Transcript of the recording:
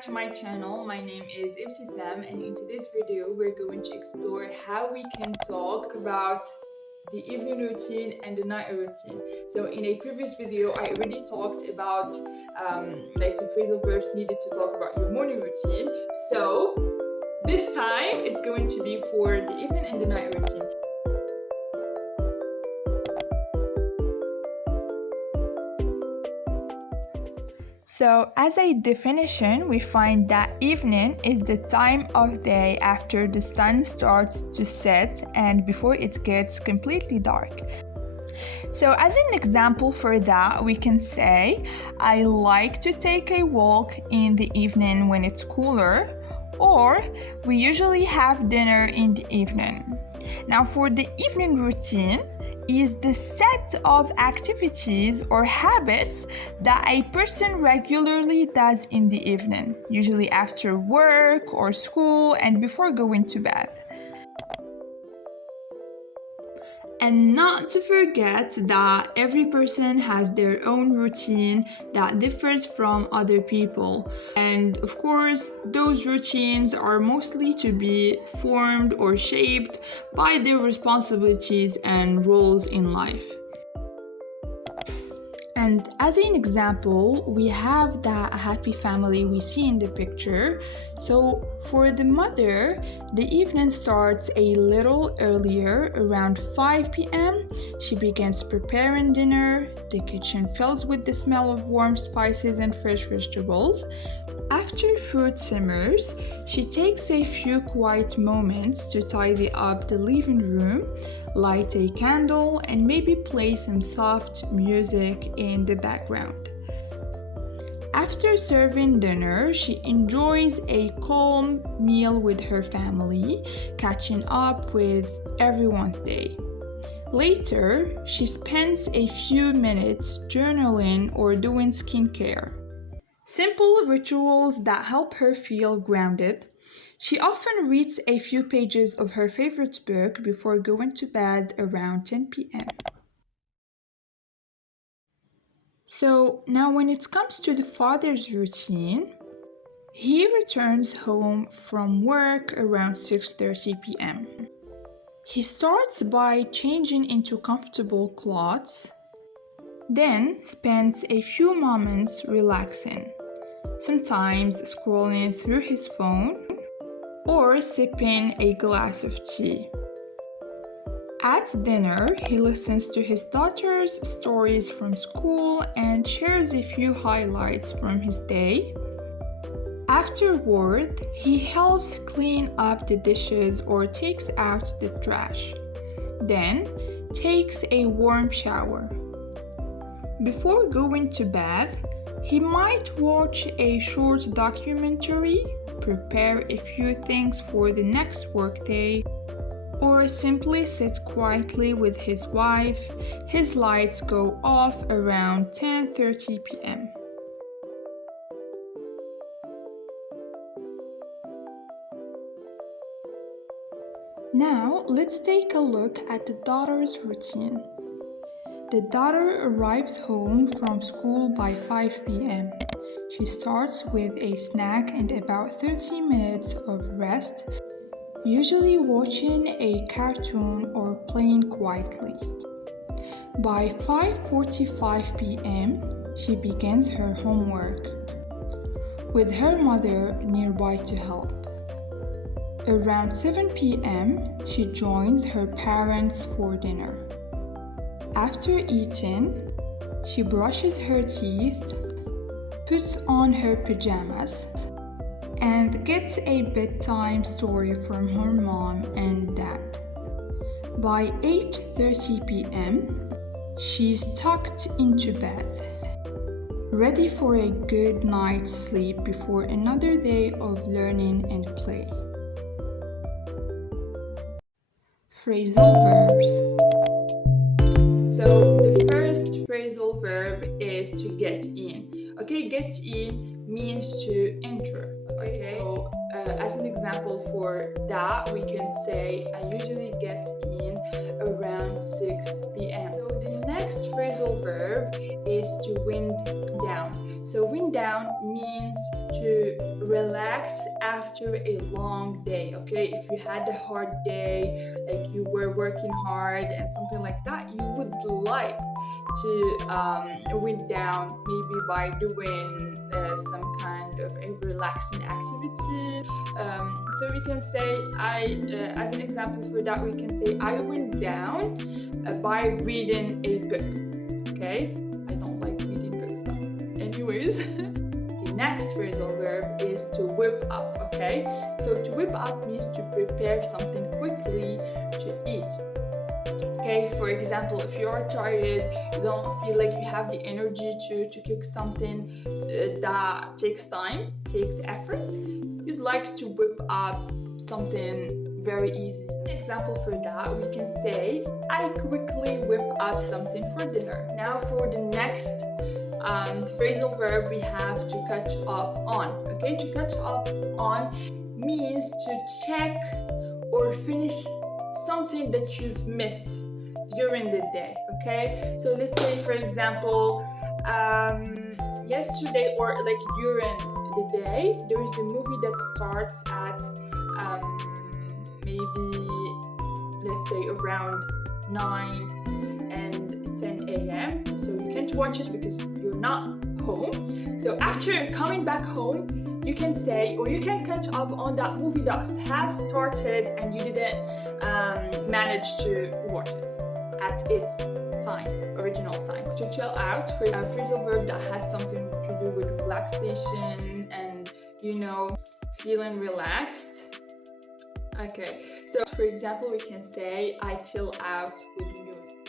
back to my channel. My name is Ibtisam, and in today's video we're going to explore how we can talk about the evening routine and the night routine. So in a previous video I already talked about like the phrasal verbs needed to talk about your morning routine. So this time it's going to be for the evening and the night routine. So as a definition, we find that evening is the time of day after the sun starts to set and before it gets completely dark. So as an example for that, we can say, I like to take a walk in the evening when it's cooler, or we usually have dinner in the evening. Now for the evening routine, is the set of activities or habits that a person regularly does in the evening, usually after work or school and before going to bed. And not to forget that every person has their own routine that differs from other people. And of course, those routines are mostly to be formed or shaped by their responsibilities and roles in life. And as an example, we have that happy family we see in the picture. So for the mother, the evening starts a little earlier, around 5 p.m. She begins preparing dinner. The kitchen fills with the smell of warm spices and fresh vegetables. After food simmers, she takes a few quiet moments to tidy up the living room, light a candle, and maybe play some soft music in the background. After serving dinner, she enjoys a calm meal with her family, catching up with everyone's day. Later, she spends a few minutes journaling or doing skincare. Simple rituals that help her feel grounded. She often reads a few pages of her favorite book before going to bed around 10 p.m. So now when it comes to the father's routine, he returns home from work around 6:30 p.m. He starts by changing into comfortable clothes, then spends a few moments relaxing, sometimes scrolling through his phone or sipping a glass of tea. At dinner, he listens to his daughter's stories from school and shares a few highlights from his day. Afterward, he helps clean up the dishes or takes out the trash, then takes a warm shower. Before going to bed, he might watch a short documentary, prepare a few things for the next workday, or simply sit quietly with his wife. His lights go off around 10:30 p.m. Now, let's take a look at the daughter's routine. The daughter arrives home from school by 5 p.m. She starts with a snack and about 30 minutes of rest, usually watching a cartoon or playing quietly. By 5:45 p.m., she begins her homework, with her mother nearby to help. Around 7 p.m., she joins her parents for dinner. After eating, she brushes her teeth, puts on her pajamas, and gets a bedtime story from her mom and dad. By 8:30 p.m., she's tucked into bed, ready for a good night's sleep before another day of learning and play. Phrasal verbs. So the first phrasal verb is to get in. Okay, get in means to enter. Okay, so as an example for that, we can say, I usually get in around 6 p.m. So the next phrasal verb is to wind down. So wind down means to relax after a long day, okay? If you had a hard day, like you were working hard and something like that, you would like to wind down maybe by doing some kind of a relaxing activity. So we can say, as an example for that, we can say I wind down by reading a book, okay? I don't like reading books, but anyways. The next phrasal verb is to whip up, okay? So to whip up means to prepare something quickly to eat. Okay, for example, if you are tired, you don't feel like you have the energy to cook something that takes time, takes effort, you'd like to whip up something very easy. An example for that, we can say, I quickly whip up something for dinner. Now for the next phrasal verb, we have to catch up on. Okay, to catch up on means to check or finish something that you've missed during the day. Okay, so let's say for example yesterday or like during the day there is a movie that starts at maybe let's say around 9 and 10 a.m. so you can't watch it because you're not home. So after coming back home, you can say, or you can catch up on that movie that has started and you didn't manage to watch it at its time, original time. To chill out, for a phrasal verb that has something to do with relaxation and, you know, feeling relaxed. Okay, so for example, we can say, I chill out with music.